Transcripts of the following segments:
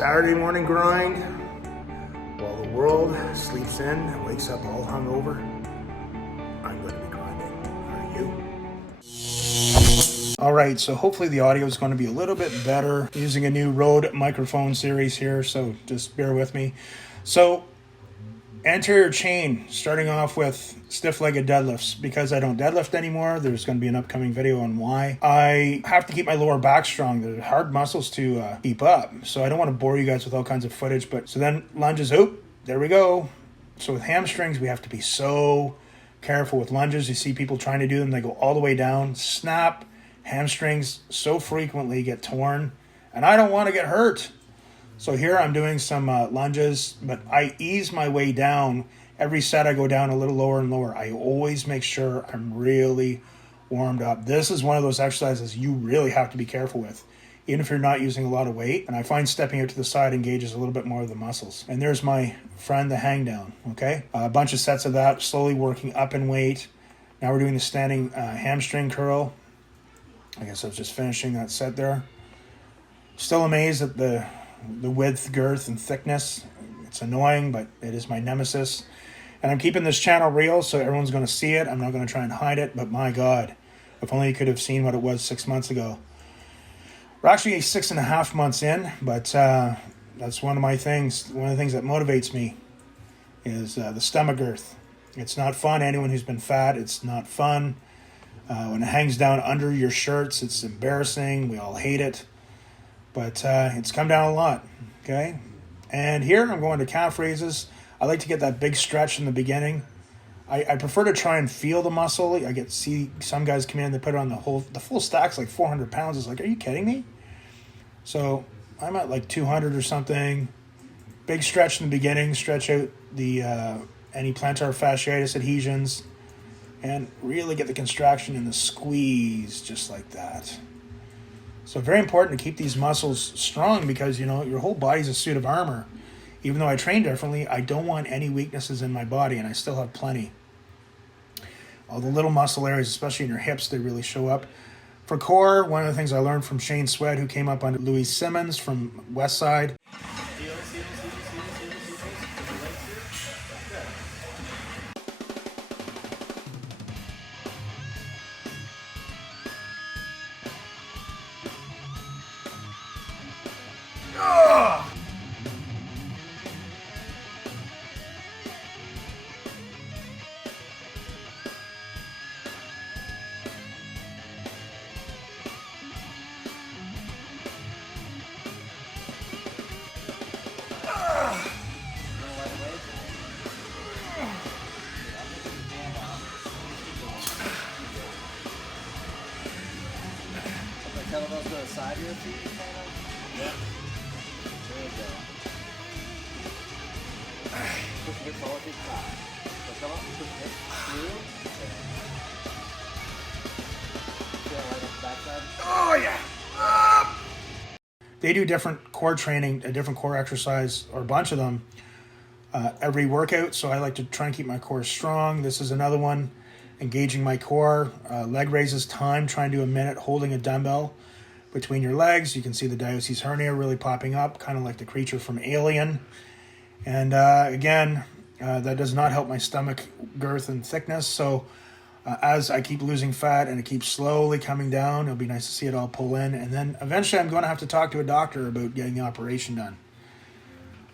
Saturday morning grind while the world sleeps in and wakes up all hungover. I'm going to be grinding. Are you? All right, so hopefully the audio is going to be a little bit better. Using a new Rode microphone series here, so just bear with me. So anterior chain, starting off with stiff-legged deadlifts. Because I don't deadlift anymore, there's going to be an upcoming video on why. I have to keep my lower back strong. They're hard muscles to keep up, so I don't want to bore you guys with all kinds of footage. But so then lunges, there we go. So with hamstrings, we have to be so careful with lunges. You see people trying to do them, they go all the way down, snap. Hamstrings so frequently get torn, and I don't want to get hurt. So here I'm doing some lunges, but I ease my way down. Every set I go down a little lower and lower. I always make sure I'm really warmed up. This is one of those exercises you really have to be careful with, even if you're not using a lot of weight. And I find stepping out to the side engages a little bit more of the muscles. And there's my friend, the hang down, okay? A bunch of sets of that, slowly working up in weight. Now we're doing the standing hamstring curl. I guess I was just finishing that set there. Still amazed at the width, girth, and thickness. It's annoying, but it is my nemesis. And I'm keeping this channel real, so everyone's going to see it. I'm not going to try and hide it, but my God, if only you could have seen what it was 6 months ago. We're actually 6.5 months in, but that's one of my things. One of the things that motivates me is the stomach girth. It's not fun. Anyone who's been fat, it's not fun. When it hangs down under your shirts, it's embarrassing. We all hate it. But it's come down a lot, okay? And here I'm going to calf raises. I like to get that big stretch in the beginning. I prefer to try and feel the muscle. I see some guys come in, they put it on the full stack's like 400 pounds. It's like, are you kidding me? So I'm at like 200 or something. Big stretch in the beginning, stretch out the any plantar fasciitis adhesions, and really get the contraction and the squeeze just like that. So very important to keep these muscles strong because, you know, your whole body's a suit of armor. Even though I train differently, I don't want any weaknesses in my body, and I still have plenty. All the little muscle areas, especially in your hips, they really show up. For core, one of the things I learned from Shane Sweat, who came up under Louis Simmons from Westside. Kettlebells go to the side of your feet, kind of? Yeah. There you go. Push your hips forward to the top. So come up, push your hips through. Feel right up the backside. Oh, yeah. They do different core training, a different core exercise, or a bunch of them, every workout. So I like to try and keep my core strong. This is another one. Engaging my core, leg raises time, try and do a minute holding a dumbbell between your legs. You can see the diastasis hernia really popping up, kind of like the creature from Alien. And again, that does not help my stomach girth and thickness. So as I keep losing fat and it keeps slowly coming down, it'll be nice to see it all pull in. And then eventually I'm going to have to talk to a doctor about getting the operation done.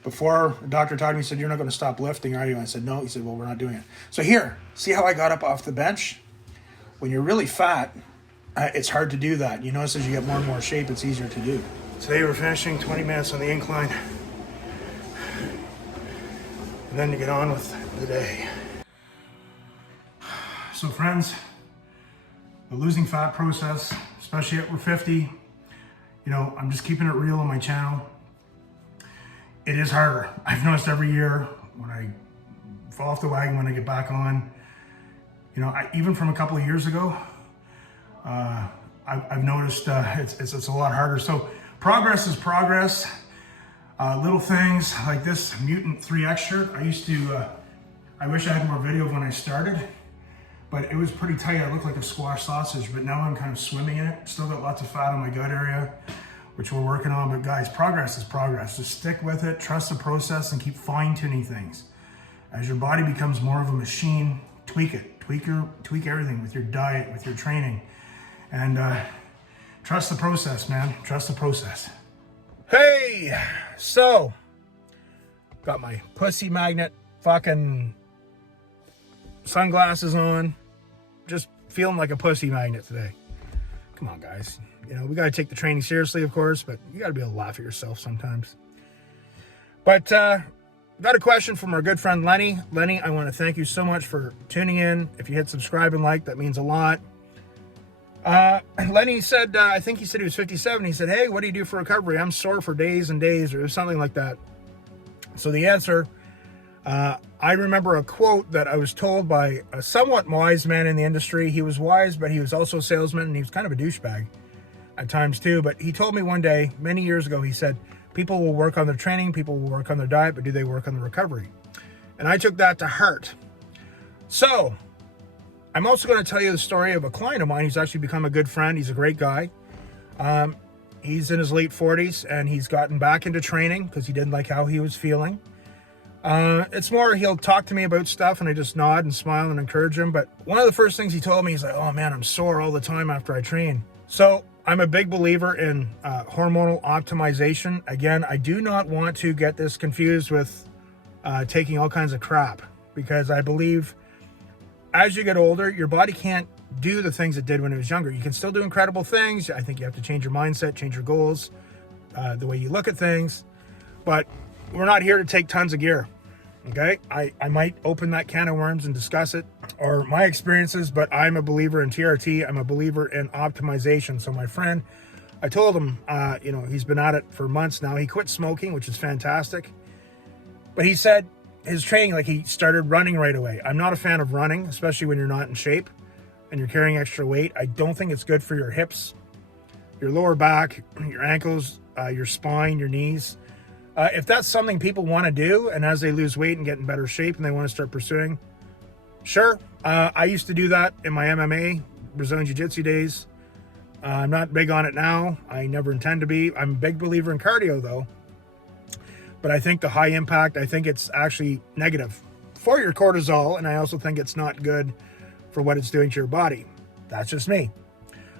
Before, a doctor talked to me, he said, "You're not going to stop lifting, are you?" I said, "No." He said, "Well, we're not doing it." So here, see how I got up off the bench? When you're really fat, it's hard to do that. You notice as you get more and more shape, it's easier to do. Today we're finishing 20 minutes on the incline. And then you get on with the day. So friends, the losing fat process, especially at we're 50, you know, I'm just keeping it real on my channel. It is harder. I've noticed every year when I fall off the wagon, when I get back on, you know, even from a couple of years ago, I've noticed it's a lot harder. So progress is progress. Little things like this Mutant 3X shirt. I wish I had more video of when I started, but it was pretty tight. I looked like a squash sausage, but now I'm kind of swimming in it. Still got lots of fat on my gut area. which we're working on. But guys, progress is progress. Just stick with it, trust the process, and keep fine-tuning things. As your body becomes more of a machine, tweak it. Tweak everything with your diet, with your training. And trust the process, man. Trust the process. Hey, so got my pussy magnet fucking sunglasses on. Just feeling like a pussy magnet today. Come on, guys. You know, we got to take the training seriously, of course, but you got to be able to laugh at yourself sometimes. But got a question from our good friend Lenny. Lenny, I want to thank you so much for tuning in. If you hit subscribe and like, that means a lot. Lenny said, I think he said he was 57. He said, hey, what do you do for recovery? I'm sore for days and days, or something like that. So the answer, I remember a quote that I was told by a somewhat wise man in the industry. He was wise, but he was also a salesman, and he was kind of a douchebag at times too. But he told me one day, many years ago, he said, people will work on their training, people will work on their diet, but do they work on the recovery? And I took that to heart. So I'm also going to tell you the story of a client of mine. He's actually become a good friend. He's a great guy. He's in his late 40s, and he's gotten back into training because he didn't like how he was feeling. It's more, he'll talk to me about stuff, and I just nod and smile and encourage him. But one of the first things he told me, he's like, oh man, I'm sore all the time after I train. So I'm a big believer in hormonal optimization. Again, I do not want to get this confused with taking all kinds of crap, because I believe as you get older, your body can't do the things it did when it was younger. You can still do incredible things. I think you have to change your mindset, change your goals, the way you look at things. But we're not here to take tons of gear. Okay, I might open that can of worms and discuss it, or my experiences, but I'm a believer in TRT. I'm a believer in optimization. So my friend, I told him, you know, he's been at it for months now. He quit smoking, which is fantastic. But he said his training, like, he started running right away. I'm not a fan of running, especially when you're not in shape and you're carrying extra weight. I don't think it's good for your hips, your lower back, your ankles, your spine, your knees. If that's something people want to do, and as they lose weight and get in better shape and they want to start pursuing, sure. I used to do that in my MMA, Brazilian Jiu-Jitsu days. I'm not big on it now. I never intend to be. I'm a big believer in cardio, though. But I think the high impact, I think it's actually negative for your cortisol, and I also think it's not good for what it's doing to your body. That's just me.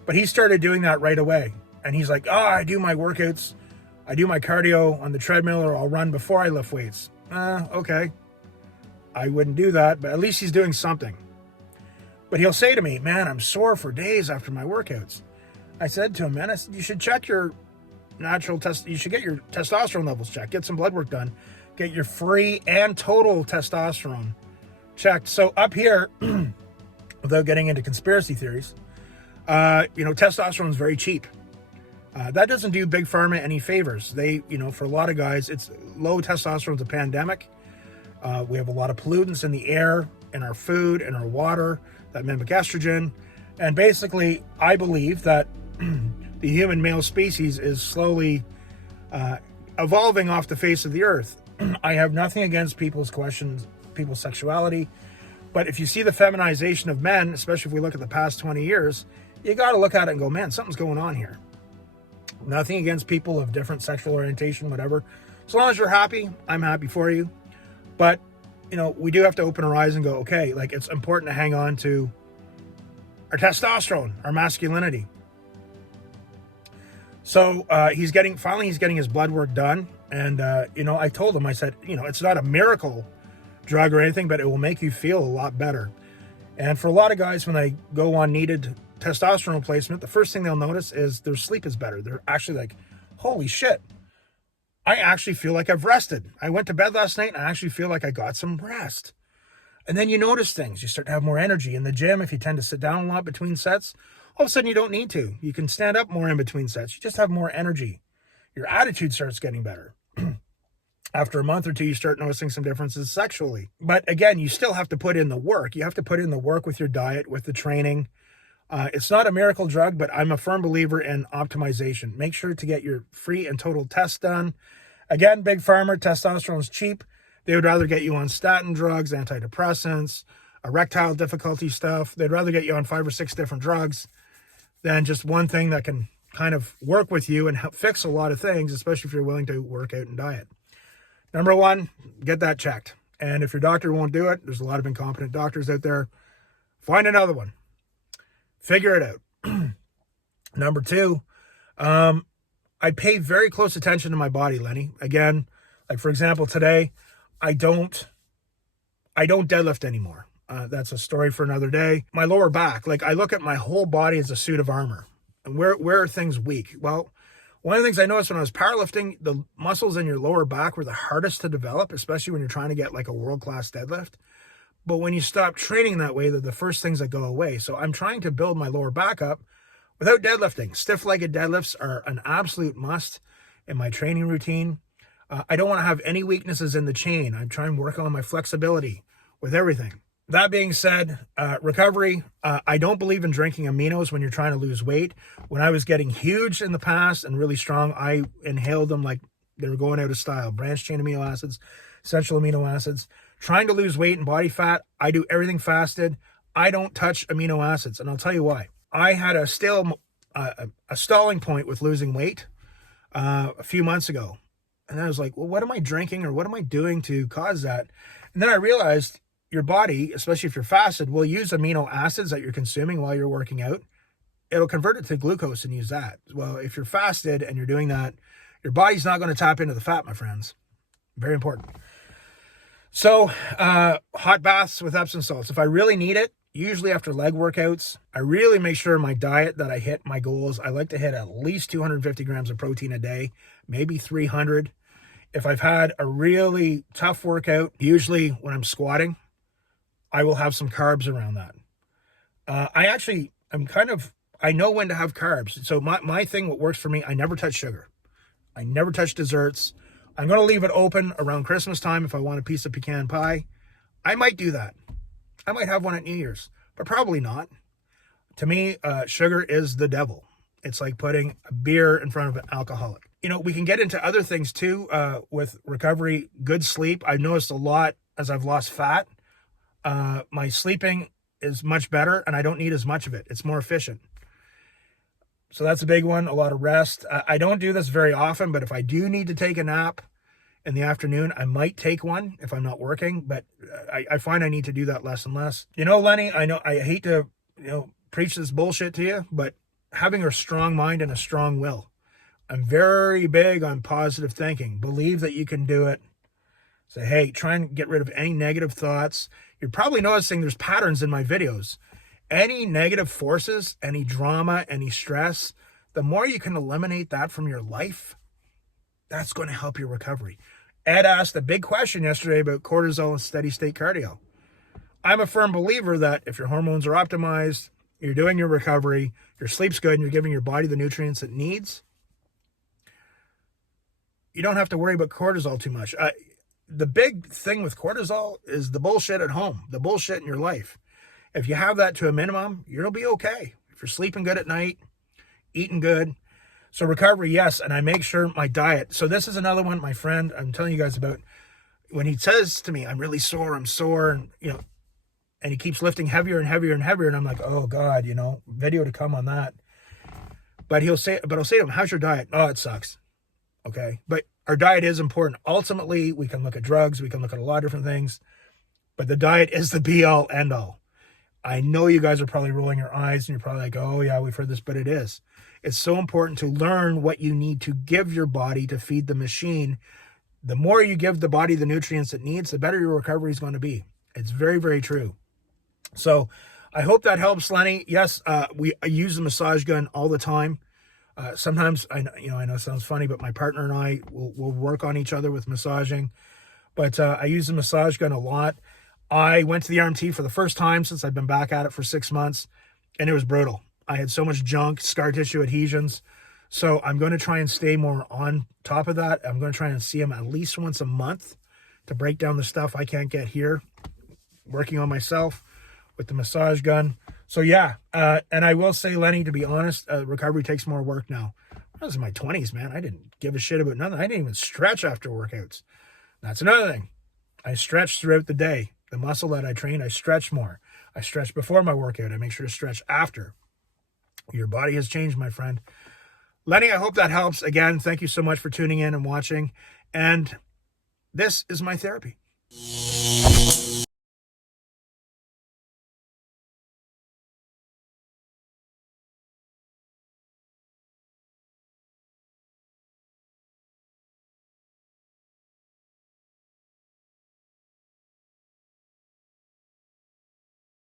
But he started doing that right away. And he's like, oh, I do my workouts. I do my cardio on the treadmill, or I'll run before I lift weights. Okay. I wouldn't do that, but at least he's doing something. But he'll say to me, man, I'm sore for days after my workouts. I said to him, man, you should check your you should get your testosterone levels checked, get some blood work done, get your free and total testosterone checked. So up here, without getting into conspiracy theories, you know, testosterone is very cheap. That doesn't do Big Pharma any favors. They, you know, for a lot of guys, it's low testosterone is a pandemic. We have a lot of pollutants in the air, in our food, in our water that mimic estrogen. And basically, I believe that the human male species is slowly evolving off the face of the earth. I have nothing against people's questions, people's sexuality. But if you see the feminization of men, especially if we look at the past 20 years, you got to look at it and go, man, something's going on here. Nothing against people of different sexual orientation, whatever. As long as you're happy, I'm happy for you. But, you know, we do have to open our eyes and go, okay, like, it's important to hang on to our testosterone, our masculinity. So he's getting his blood work done. And, you know, I told him, I said, you know, it's not a miracle drug or anything, but it will make you feel a lot better. And for a lot of guys, when they go on needed testosterone replacement, the first thing they'll notice is their sleep is better. They're actually like, holy shit, I actually feel like I've rested. I went to bed last night and I actually feel like I got some rest. And then you notice things. You start to have more energy. In the gym, if you tend to sit down a lot between sets, all of a sudden you don't need to. You can stand up more in between sets. You just have more energy. Your attitude starts getting better. After a month or two, you start noticing some differences sexually. But again, you still have to put in the work. You have to put in the work with your diet, with the training. It's not a miracle drug, but I'm a firm believer in optimization. Make sure to get your free and total tests done. Again, Big Pharma, testosterone is cheap. They would rather get you on statin drugs, antidepressants, erectile difficulty stuff. They'd rather get you on 5 or 6 different drugs than just one thing that can kind of work with you and help fix a lot of things, especially if you're willing to work out and diet. Number one, get that checked. And if your doctor won't do it, there's a lot of incompetent doctors out there. Find another one. Figure it out. Number two, I pay very close attention to my body, Lenny. Again, like for example, today, I don't deadlift anymore. That's a story for another day. My lower back, like I look at my whole body as a suit of armor. And where are things weak? Well, one of the things I noticed when I was powerlifting, the muscles in your lower back were the hardest to develop, especially when you're trying to get like a world-class deadlift. But when you stop training that way, they're the first things that go away. So I'm trying to build my lower back up without deadlifting. Stiff-legged deadlifts are an absolute must in my training routine. I don't want to have any weaknesses in the chain. I'm trying to work on my flexibility with everything. That being said, recovery, I don't believe in drinking aminos when you're trying to lose weight. When I was getting huge in the past and really strong, I inhaled them like they were going out of style. Branched chain amino acids, essential amino acids. Trying to lose weight and body fat, I do everything fasted. I don't touch amino acids, and I'll tell you why. I had a stalling point with losing weight a few months ago. And I was like, well, what am I drinking or what am I doing to cause that? And then I realized your body, especially if you're fasted, will use amino acids that you're consuming while you're working out. It'll convert it to glucose and use that. Well, if you're fasted and you're doing that, your body's not going to tap into the fat, my friends. Very important. So, hot baths with Epsom salts. If I really need it, usually after leg workouts, I really make sure my diet that I hit my goals. I like to hit at least 250 grams of protein a day, maybe 300. If I've had a really tough workout, usually when I'm squatting, I will have some carbs around that. I know when to have carbs. So my thing, what works for me, I never touch sugar. I never touch desserts. I'm going to leave it open around Christmas time if I want a piece of pecan pie. I might do that. I might have one at New Year's, but probably not. To me, sugar is the devil. It's like putting a beer in front of an alcoholic. You know, we can get into other things too with recovery, good sleep. I've noticed a lot as I've lost fat. My sleeping is much better and I don't need as much of it. It's more efficient. So that's a big one, a lot of rest. I don't do this very often, but if I do need to take a nap in the afternoon, I might take one if I'm not working, but I find I need to do that less and less. You know, Lenny, I know I hate to, preach this bullshit to you, but having a strong mind and a strong will. I'm very big on positive thinking. Believe that you can do it. Say, hey, try and get rid of any negative thoughts. You're probably noticing there's patterns in my videos. Any negative forces, any drama, any stress, the more you can eliminate that from your life, that's going to help your recovery. Ed asked a big question yesterday about cortisol and steady state cardio. I'm a firm believer that if your hormones are optimized, you're doing your recovery, your sleep's good, and you're giving your body the nutrients it needs, you don't have to worry about cortisol too much. The big thing with cortisol is the bullshit at home, the bullshit in your life. If you have that to a minimum, you'll be okay. If you're sleeping good at night, eating good. So recovery, yes, and I make sure my diet. So this is another one, my friend, I'm telling you guys about. When he says to me, I'm really sore, and and he keeps lifting heavier and heavier and heavier, and I'm like, oh God, video to come on that. But I'll say to him, how's your diet? Oh, it sucks. Okay, but our diet is important. Ultimately, we can look at drugs, we can look at a lot of different things, but the diet is the be-all, end-all. I know you guys are probably rolling your eyes and you're probably like, oh yeah, we've heard this, but it is. It's so important to learn what you need to give your body to feed the machine. The more you give the body the nutrients it needs, the better your recovery is going to be. It's very, very true. So I hope that helps, Lenny. Yes, I use the massage gun all the time. Sometimes, I know it sounds funny, but my partner and I will work on each other with massaging. But I use the massage gun a lot. I went to the RMT for the first time since I've been back at it for 6 months, and it was brutal. I had so much junk, scar tissue adhesions. So I'm going to try and stay more on top of that. I'm going to try and see him at least once a month to break down the stuff I can't get here, working on myself with the massage gun. So yeah, and I will say, Lenny, to be honest, recovery takes more work now. I was in my 20s, man. I didn't give a shit about nothing. I didn't even stretch after workouts. That's another thing. I stretch throughout the day. The muscle that I train, I stretch more. I stretch before my workout. I make sure to stretch after. Your body has changed, my friend. Lenny, I hope that helps. Again, thank you so much for tuning in and watching. And this is my therapy.